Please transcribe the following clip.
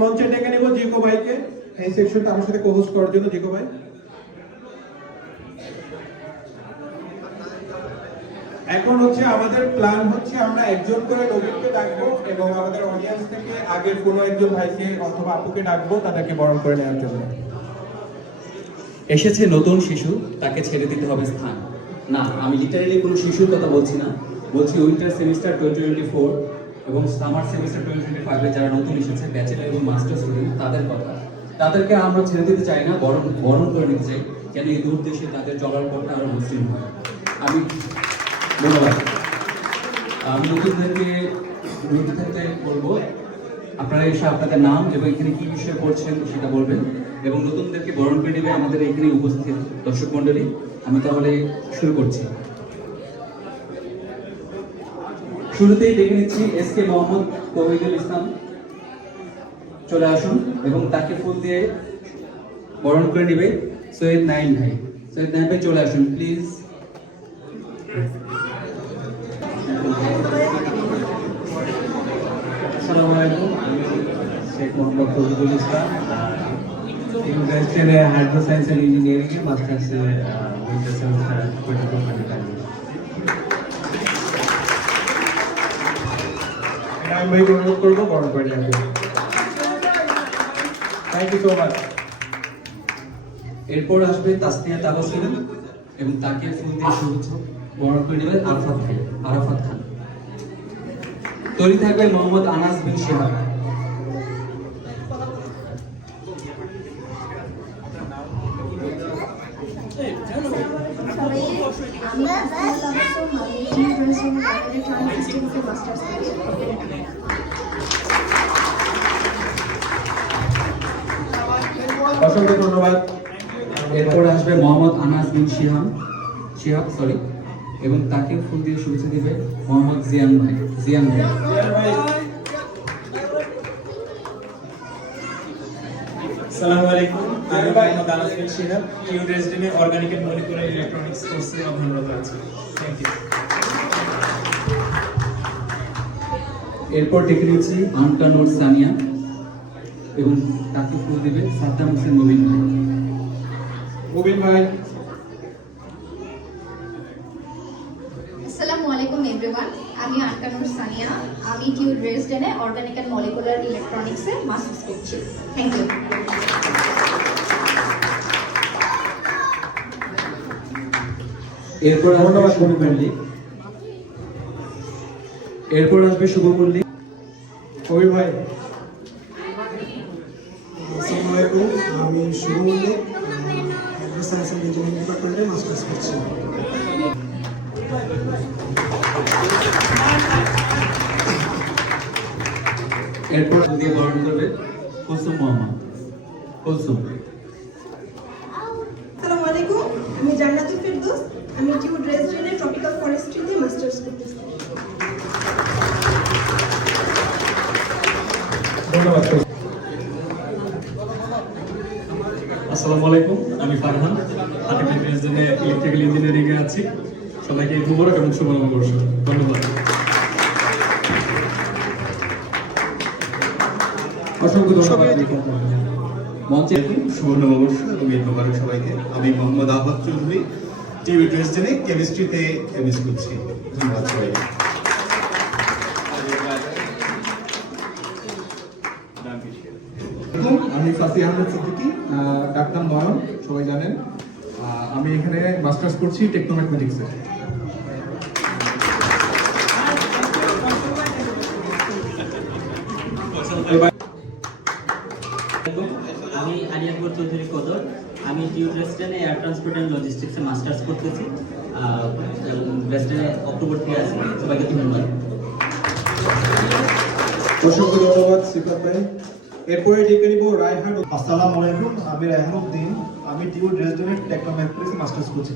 মঞ্চে ডেকে নেব জিকো ভাইকে এই সেকশনটা আমার সাথে কো-হোস্ট করার জন্য। জিকো ভাই, এখন হচ্ছে আমাদের প্ল্যান হচ্ছে আমরা একজন করে নবীনকে ডাকবো এবং আমাদের অডিয়েন্স থেকে আগের কোনো একজন ভাইকে অথবা আপুকে ডাকবো তাদেরকে বরণ করে নেওয়ার জন্য। এসেছে নতুন শিশু, তাকে ছেড়ে দিতে হবে স্থান। না, আমি লিটারেলি কোনো শিশুর কথা বলছি না, বলছি উইন্টার সেমিস্টার 2024 এবং সামার সেমিস্টার 2025 এ যারা নতুন এসেছে ব্যাচেলর এবং মাস্টার স্টুডেন্ট তাদের কথা। তাদেরকে আমরা ছেড়ে দিতে চাই না, বরণ করে নিতে চাই, যেন এই দূর দেশে তাদের চলার পথটা আরো মসৃণ হয়। আমি ধন্যবাদ। আমি নতুনদেরকে বিরতি থাকতে বলবো, আপনারা এসে আপনাদের নাম এবং এখানে কি বিষয়ে পড়ছেন সেটা বলবেন এবং নতুনদেরকে বরণ করে নেবে আমাদের এখানে উপস্থিত দর্শক মন্ডলী। আমি তাহলে শুরু করছি। শুরুতেই দেখে নিচ্ছি এসকে মোহাম্মদ তৌহিদুল ইসলাম, চলে আসুন এবং তাকে ফুল দিয়ে বরণ করে নেবে সৈয়দ নাইম ভাই। সৈয়দ নাইম ভাই চলে আসুন প্লিজ। আসসালামু আলাইকুম, আমি Sheikh Mohammad Tauhidul Islam, interested hydro science and engineering এ মাস্টার্স উইন্টার সেমিস্টার 2025। আমি ভাইকে অনুরোধ করবো বরণ করে নেওয়ার জন্য। Thank you so much. এরপর আসবে তাসনিয়া তাবাসসুম এবং তাকে ফুল দিয়ে শুভেচ্ছা বরণ করে নেবেন আরাফাত খান। তৈরি থাকবে মোহাম্মদ আনাস বিন শিহাব। অসংখ্য ধন্যবাদ। এরপর আসবে মোহাম্মদ আনাস বিন শিহাব এবং তাকে ফুল দিয়ে শুভেচ্ছা দিবে মোহাম্মদ জিয়ান ভাই। আসসালামু আলাইকুম, আমি মোহাম্মদ আনাস বিন শিহাব, কিউ রেসিডেন্টে অর্গানিক এন্ড মলিকুলার ইলেকট্রনিক্স কোর্সে অধ্যয়নরত আছি। Thank you. এরপর ডেকে নিচ্ছি আনকানুর সানিয়া এবং তাকে ফুল দিবে সাদ্দাম হোসেন মুবিন ভাই। মুবিন ভাই, আসসালামু আলাইকুম এভরিওয়ান, আমি আনকানুর সানিয়া, আমি কিউ রেসিডেন্টে অর্গানিক এন্ড মলিকুলার ইলেকট্রনিক্সে মাস্টার্স করছি। Thank you. এরপর ধন্যবাদ শুভ মল্লিক। এরপর আসবে শুভ মল্লিক। কবি ভাই, আসসালামু আলাইকুম, আমি Shubho Mallick, hydro science and engineering ডিপার্টমেন্টে মাস্টার্স করছি। এরপর দিয়ে বরণ করবে কুলসুম মোহাম্মদ। আসসালামু আলাইকুম, আমি জান্নাতুল ফেরদৌস, আমি কিউ রেসিডেন্টে ট্রপিক্যাল ফরেস্ট্রিতে মাস্টার্স করতেছি। ধন্যবাদ। আসসালামু আলাইকুম, আমি ফারহান, আর্টিফিশিয়াল রেসিডেন্টে ইলেকট্রিক্যাল ইঞ্জিনিয়ারিং এ আছি। সবাইকে মুবারক এবং শুভ নববর্ষ। ধন্যবাদ। অসংখ্য ধন্যবাদ। মঞ্চে শুভ নববর্ষ এবং ঈদ মোবারক সবাইকে। আমি মোহাম্মদ আহমদ চৌধুরী, টিভি রেসিডেন্টে কেমিস্ট্রিতে এমএস করছি। ধন্যবাদ সবাইকে। আমি ফাসি আহমেদ সিদ্দিকী, ডাক্তার নয়ন, সবাই জানেন। আমি এখানে মাস্টার্স করছি টেকনোম্যাথমেটিক্সে। আমি আলিয়াকবর চৌধুরী কদর, আমি কিউ রেসিডেন্টে এয়ার ট্রান্সপোর্ট অ্যান্ড লজিস্টিক্সে মাস্টার্স করতেছি। রেসিডেন্টে অক্টোবর থেকে আছি। সবাইকে ধন্যবাদ। অসংখ্য ধন্যবাদ সিফাত ভাই। এরপরে ডেকে নিব রায়হান। আসসালামু আলাইকুম, আমি রায়হান উদ্দিন, আমি টিউ রেসিডেন্টে টেকনোম্যাথমেটিক্সে মাস্টার্স করছি।